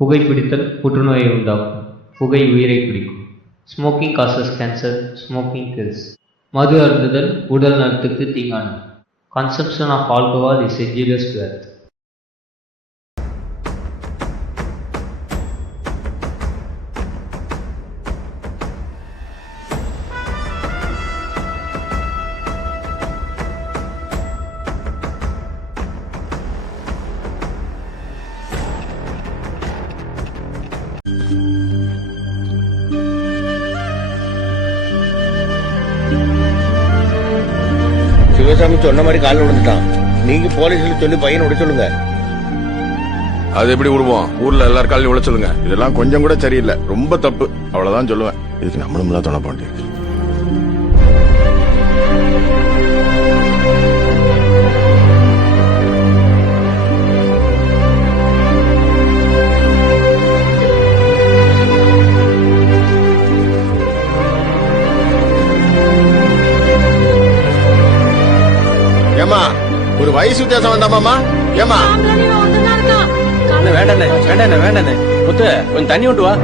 புகைப்பிடித்தல் புற்றுநோயை உண்டாக்கும். புகை உயிரை பிடிக்கும். Smoking causes cancer. Smoking kills. மது அருந்துதல் உடல் நலத்துக்கு தீங்கானது. Consumption of alcohol is injurious to health. Sivasamy சொன்ன மாதிரி காலில் விழுந்துட்டான். நீங்க போலீஸ்ல சொல்லி பையனை விட சொல்லுங்க. அது எப்படி விடுவோம்? ஊர்ல எல்லாரும் காலையும் விழ சொல்லுங்க. இதெல்லாம் கொஞ்சம் கூட சரியில்லை, ரொம்ப தப்பு, அவ்வளவுதான் சொல்லுவேன். இதுக்கு நம்மளும் தான் துணை பாண்டி. ஏமா ஒரு வயசு வித்தியாசம் வேண்டாமாமா? ஏமா வேண்டாண்ணே வேண்டாண்ணே வேண்டாண்ணே முத்து கொஞ்சம் தண்ணி விட்டு வா.